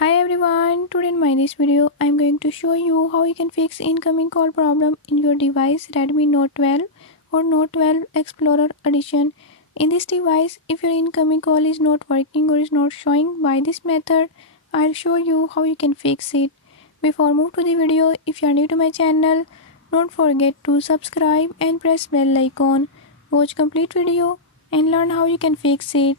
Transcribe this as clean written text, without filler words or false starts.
Hi everyone, today in my this video I am going to show you how you can fix incoming call problem in your device Redmi Note 12 or Note 12 Explorer Edition. In this device, if your incoming call is not working or is not showing by this method, I'll show you how you can fix it. Before move to the video, if you are new to my channel, don't forget to subscribe and press bell icon. Watch complete video and learn how you can fix it.